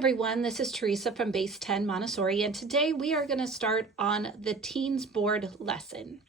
everyone, this is Teresa from Base 10 Montessori, and today we are going to start on the Teens Board lesson.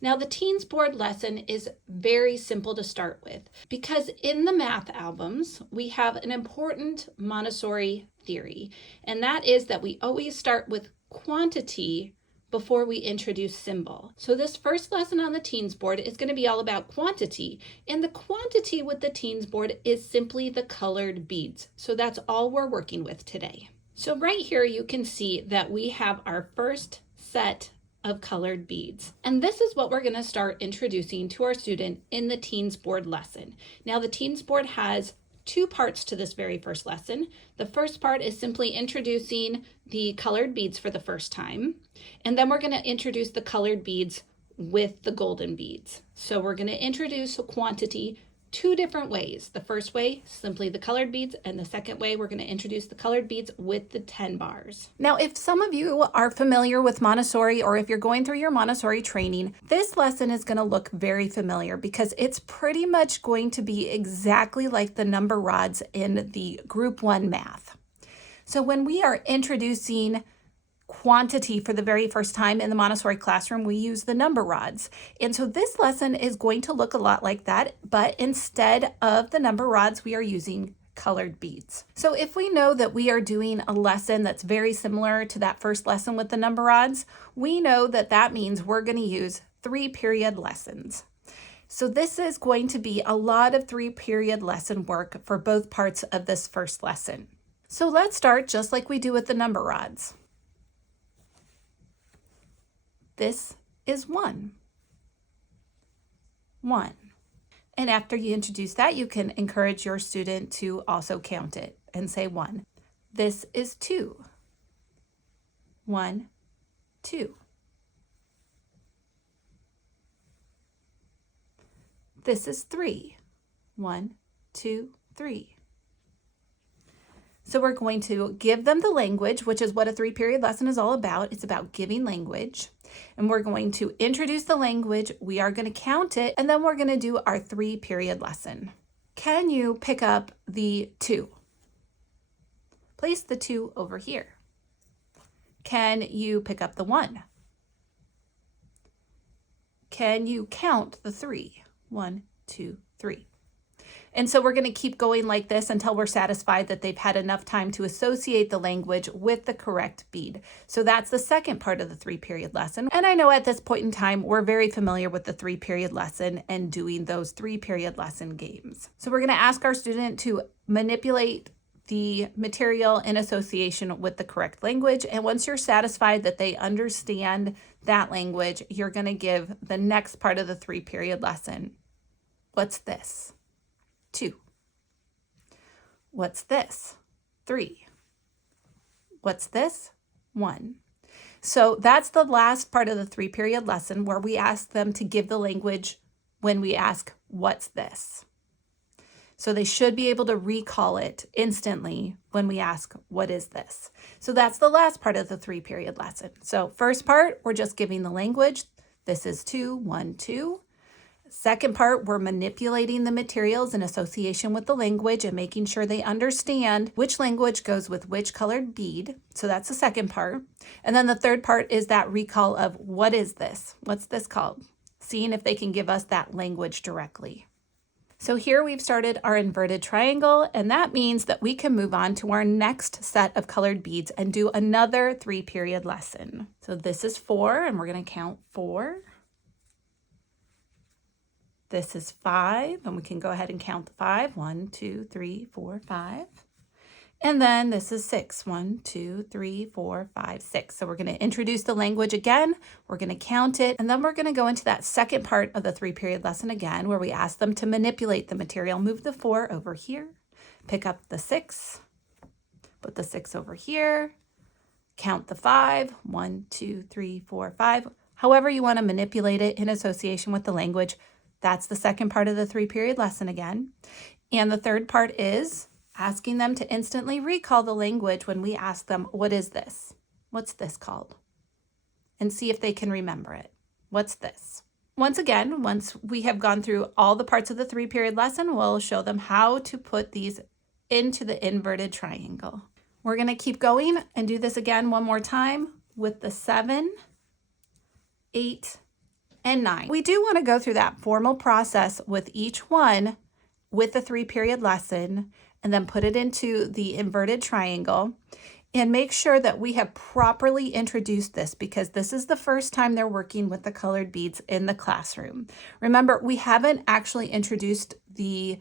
Now, the Teens Board lesson is very simple to start with because in the math albums, we have an important Montessori theory, and that is that we always start with quantity before we introduce symbol. So this first lesson on the Teens Board is going to be all about quantity, and the quantity with the Teens Board is simply the colored beads. So that's all we're working with today. So right here you can see that we have our first set of colored beads. And this is what we're going to start introducing to our student in the Teens Board lesson. Now the Teens Board has two parts to this very first lesson. The first part is simply introducing the colored beads for the first time. And then we're going to introduce the colored beads with the golden beads. So we're going to introduce quantity two different ways. The first way, simply the colored beads, and the second way, we're going to introduce the colored beads with the 10 bars. Now, if some of you are familiar with Montessori, or if you're going through your Montessori training, this lesson is going to look very familiar because it's pretty much going to be exactly like the number rods in the Group 1 math. So when we are introducing quantity for the very first time in the Montessori classroom, we use the number rods. And so this lesson is going to look a lot like that, but instead of the number rods, we are using colored beads. So if we know that we are doing a lesson that's very similar to that first lesson with the number rods, we know that that means we're going to use 3-period lessons. So this is going to be a lot of 3-period lesson work for both parts of this first lesson. So let's start just like we do with the number rods. This is 1. 1. And after you introduce that, you can encourage your student to also count it and say 1. This is 2. 1, 2. This is 3. 1, 2, 3. So we're going to give them the language, which is what a 3-period lesson is all about. It's about giving language. And we're going to introduce the language, we are going to count it, and then we're going to do our 3-period lesson. Can you pick up the 2? Place the 2 over here. Can you pick up the 1? Can you count the 3? 1, 2, 3. And so we're going to keep going like this until we're satisfied that they've had enough time to associate the language with the correct bead. So that's the second part of the 3-period lesson. And I know at this point in time, we're very familiar with the 3-period lesson and doing those 3-period lesson games. So we're going to ask our student to manipulate the material in association with the correct language. And once you're satisfied that they understand that language, you're going to give the next part of the 3-period lesson. What's this? 2. What's this? 3. What's this? 1. So that's the last part of the 3-period lesson where we ask them to give the language when we ask, what's this? So they should be able to recall it instantly when we ask, what is this? So that's the last part of the 3-period lesson. So first part, we're just giving the language. This is 2, 1, 2. Second part, we're manipulating the materials in association with the language and making sure they understand which language goes with which colored bead. So that's the second part. And then the third part is that recall of what is this? What's this called? Seeing if they can give us that language directly. So here we've started our inverted triangle, and that means that we can move on to our next set of colored beads and do another 3-period lesson. So this is 4, and we're going to count 4. This is 5, and we can go ahead and count the 5. 1, 2, 3, 4, 5. And then this is 6. 1, 2, 3, 4, 5, 6. So we're going to introduce the language again. We're going to count it, and then we're going to go into that second part of the 3-period lesson again, where we ask them to manipulate the material. Move the 4 over here. Pick up the 6. Put the 6 over here. Count the 5. 1, 2, 3, 4, 5. However you want to manipulate it in association with the language. That's the second part of the 3-period lesson again. And the third part is asking them to instantly recall the language when we ask them, what is this? What's this called? And see if they can remember it. What's this? Once again, once we have gone through all the parts of the 3-period lesson, we'll show them how to put these into the inverted triangle. We're going to keep going and do this again one more time with the 7, 8, and 9. We do want to go through that formal process with each one with the 3-period lesson and then put it into the inverted triangle and make sure that we have properly introduced this because this is the first time they're working with the colored beads in the classroom. Remember, we haven't actually introduced the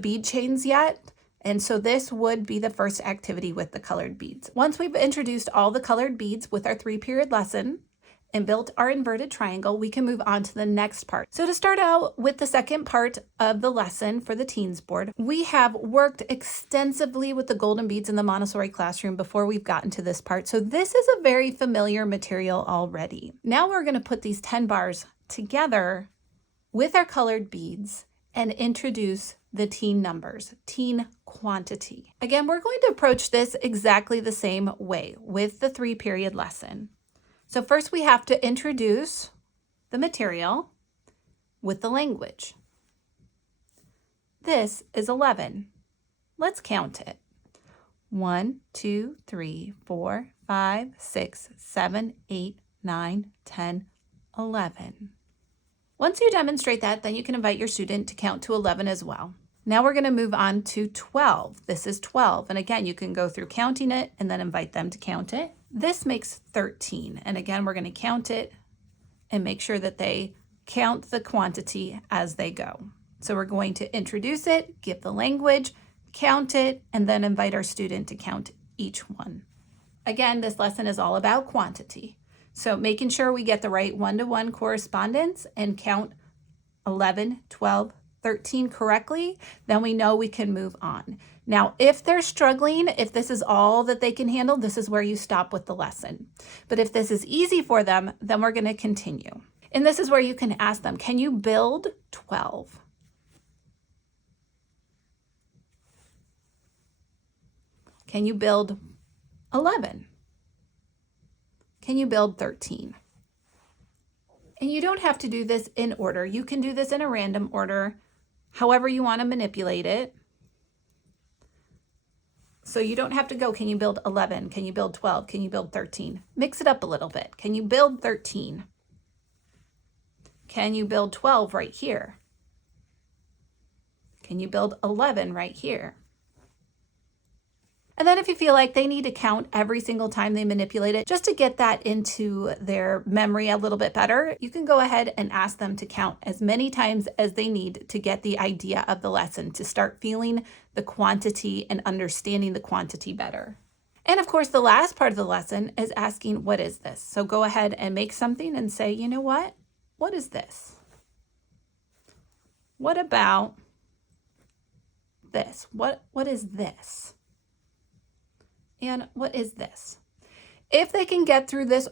bead chains yet. And so this would be the first activity with the colored beads. Once we've introduced all the colored beads with our 3-period lesson and built our inverted triangle, we can move on to the next part. So to start out with the second part of the lesson for the teens board, we have worked extensively with the golden beads in the Montessori classroom before we've gotten to this part. So this is a very familiar material already. Now we're going to put these 10 bars together with our colored beads and introduce the teen numbers, teen quantity. Again, we're going to approach this exactly the same way with the 3-period lesson. So first we have to introduce the material with the language. This is 11. Let's count it. 1, 2, 3, 4, 5, 6, 7, 8, 9, 10, 11. Once you demonstrate that, then you can invite your student to count to 11 as well. Now we're going to move on to 12. This is 12. And again, you can go through counting it and then invite them to count it. This makes 13. And again, we're going to count it and make sure that they count the quantity as they go. So we're going to introduce it, give the language, count it, and then invite our student to count each one. Again, this lesson is all about quantity. So making sure we get the right one-to-one correspondence and count 11, 12, 13 correctly, then we know we can move on. Now, if they're struggling, if this is all that they can handle, this is where you stop with the lesson. But if this is easy for them, then we're going to continue. And this is where you can ask them, can you build 12? Can you build 11? Can you build 13? And you don't have to do this in order. You can do this in a random order, however you want to manipulate it. So you don't have to go, can you build 11? Can you build 12? Can you build 13? Mix it up a little bit. Can you build 13? Can you build 12 right here? Can you build 11 right here? And then if you feel like they need to count every single time they manipulate it, just to get that into their memory a little bit better, you can go ahead and ask them to count as many times as they need to get the idea of the lesson, to start feeling the quantity and understanding the quantity better. And of course, the last part of the lesson is asking, what is this? So go ahead and make something and say, you know what? What is this? What about this? What is this? And what is this? If they can get through this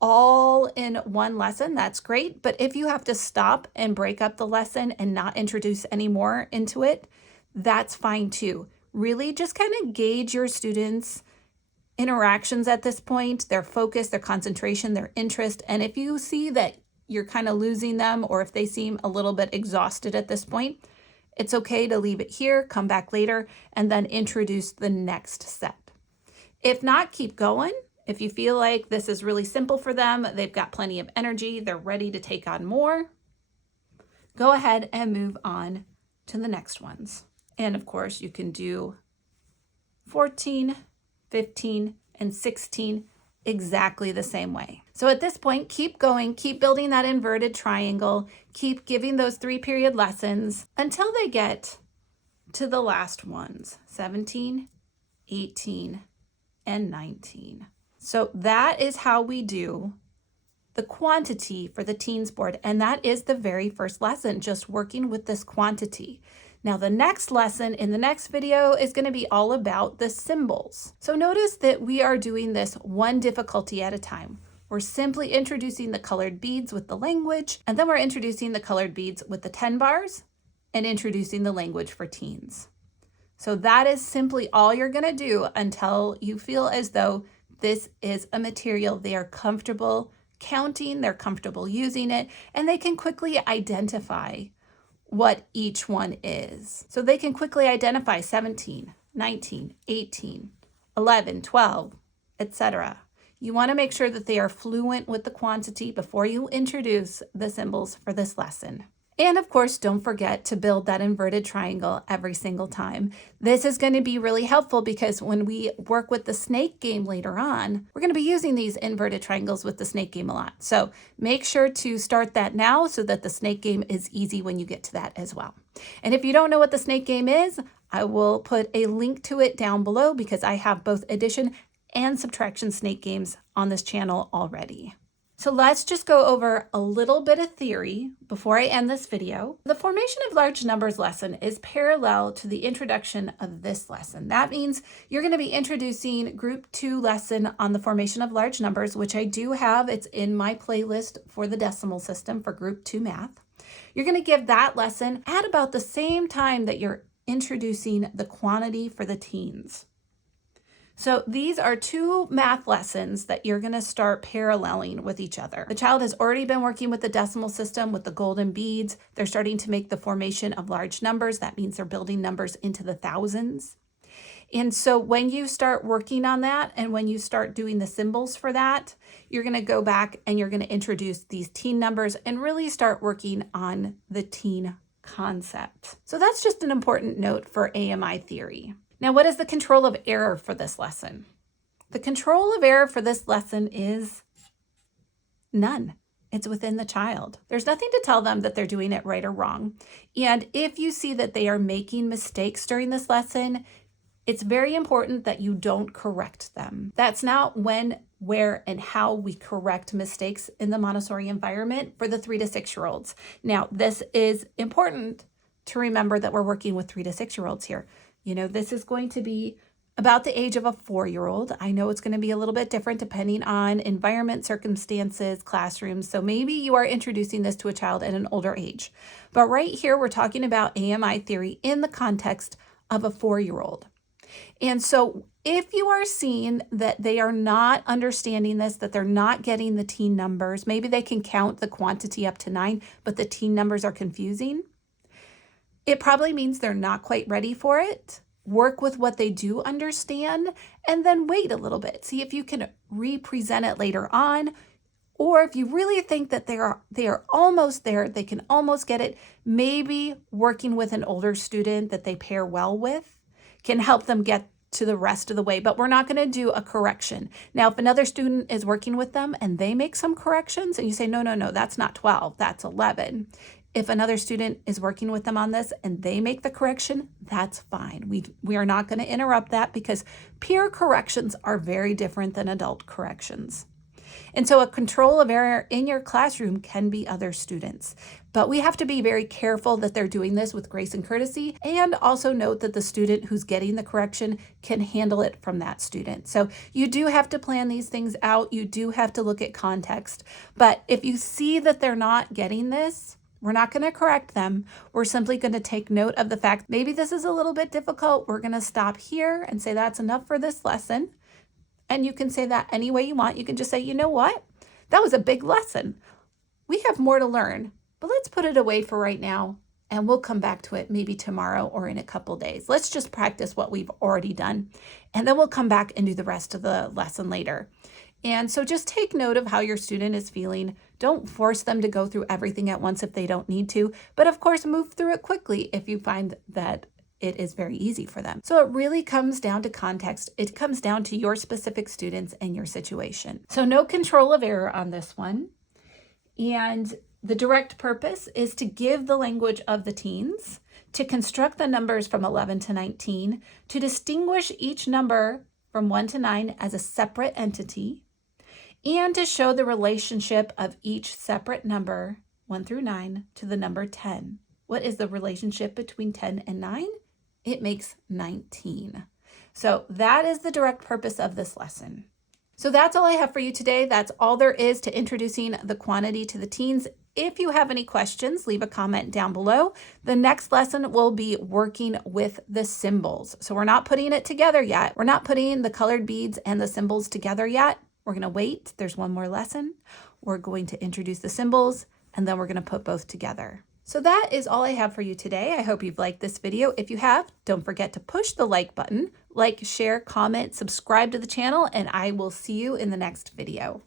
all in one lesson, that's great. But if you have to stop and break up the lesson and not introduce any more into it, that's fine too. Really just kind of gauge your students' interactions at this point, their focus, their concentration, their interest. And if you see that you're kind of losing them, or if they seem a little bit exhausted at this point, it's okay to leave it here, come back later, and then introduce the next set. If not, keep going. If you feel like this is really simple for them, they've got plenty of energy, they're ready to take on more, go ahead and move on to the next ones. And of course, you can do 14, 15, and 16 exactly the same way. So at this point, keep going, keep building that inverted triangle, keep giving those 3-period lessons until they get to the last ones, 17, 18, and 19. So that is how we do the quantity for the teens board. And that is the very first lesson, just working with this quantity. Now the next lesson in the next video is going to be all about the symbols. So notice that we are doing this one difficulty at a time. We're simply introducing the colored beads with the language, and then we're introducing the colored beads with the 10 bars and introducing the language for teens. So that is simply all you're going to do until you feel as though this is a material they are comfortable counting, they're comfortable using it, and they can quickly identify what each one is. So they can quickly identify 17, 19, 18, 11, 12, etc. You want to make sure that they are fluent with the quantity before you introduce the symbols for this lesson. And of course, don't forget to build that inverted triangle every single time. This is going to be really helpful because when we work with the snake game later on, we're going to be using these inverted triangles with the snake game a lot. So make sure to start that now so that the snake game is easy when you get to that as well. And if you don't know what the snake game is, I will put a link to it down below because I have both addition and subtraction snake games on this channel already. So let's just go over a little bit of theory before I end this video. The formation of large numbers lesson is parallel to the introduction of this lesson. That means you're going to be introducing group 2 lesson on the formation of large numbers, which I do have. It's in my playlist for the decimal system for group 2 math. You're going to give that lesson at about the same time that you're introducing the quantity for the teens. So these are 2 math lessons that you're going to start paralleling with each other. The child has already been working with the decimal system with the golden beads. They're starting to make the formation of large numbers. That means they're building numbers into the thousands. And so when you start working on that and when you start doing the symbols for that, you're going to go back and you're going to introduce these teen numbers and really start working on the teen concept. So that's just an important note for AMI theory. Now, what is the control of error for this lesson? The control of error for this lesson is none. It's within the child. There's nothing to tell them that they're doing it right or wrong. And if you see that they are making mistakes during this lesson, it's very important that you don't correct them. That's not when, where, and how we correct mistakes in the Montessori environment for the 3 to 6-year-olds. Now, this is important to remember that we're working with 3 to 6-year-olds here. You know, this is going to be about the age of a 4-year-old. I know it's going to be a little bit different depending on environment, circumstances, classrooms. So maybe you are introducing this to a child at an older age. But right here, we're talking about AMI theory in the context of a 4-year-old. And so if you are seeing that they are not understanding this, that they're not getting the teen numbers, maybe they can count the quantity up to 9, but the teen numbers are confusing, it probably means they're not quite ready for it. Work with what they do understand and then wait a little bit. See if you can re-present it later on. Or if you really think that they are almost there, they can almost get it, maybe working with an older student that they pair well with can help them get to the rest of the way. But we're not going to do a correction. Now, if another student is working with them and they make some corrections and you say, no, that's not 12, that's 11. If another student is working with them on this and they make the correction, that's fine. We are not going to interrupt that because peer corrections are very different than adult corrections. And so a control of error in your classroom can be other students. But we have to be very careful that they're doing this with grace and courtesy, and also note that the student who's getting the correction can handle it from that student. So you do have to plan these things out. You do have to look at context. But if you see that they're not getting this, we're not going to correct them. We're simply going to take note of the fact maybe this is a little bit difficult. We're going to stop here and say that's enough for this lesson. And you can say that any way you want. You can just say, you know what? That was a big lesson. We have more to learn, but let's put it away for right now and we'll come back to it maybe tomorrow or in a couple days. Let's just practice what we've already done and then we'll come back and do the rest of the lesson later. And so just take note of how your student is feeling. Don't force them to go through everything at once if they don't need to, but of course move through it quickly if you find that it is very easy for them. So it really comes down to context. It comes down to your specific students and your situation. So no control of error on this one. And the direct purpose is to give the language of the teens, to construct the numbers from 11 to 19, to distinguish each number from 1 to 9 as a separate entity, and to show the relationship of each separate number, 1 through 9, to the number 10. What is the relationship between 10 and 9? It makes 19. So that is the direct purpose of this lesson. So that's all I have for you today. That's all there is to introducing the quantity to the teens. If you have any questions, leave a comment down below. The next lesson will be working with the symbols. So we're not putting it together yet. We're not putting the colored beads and the symbols together yet. We're going to wait. There's one more lesson. We're going to introduce the symbols, and then we're going to put both together. So that is all I have for you today. I hope you've liked this video. If you have, don't forget to push the like button, like, share, comment, subscribe to the channel, and I will see you in the next video.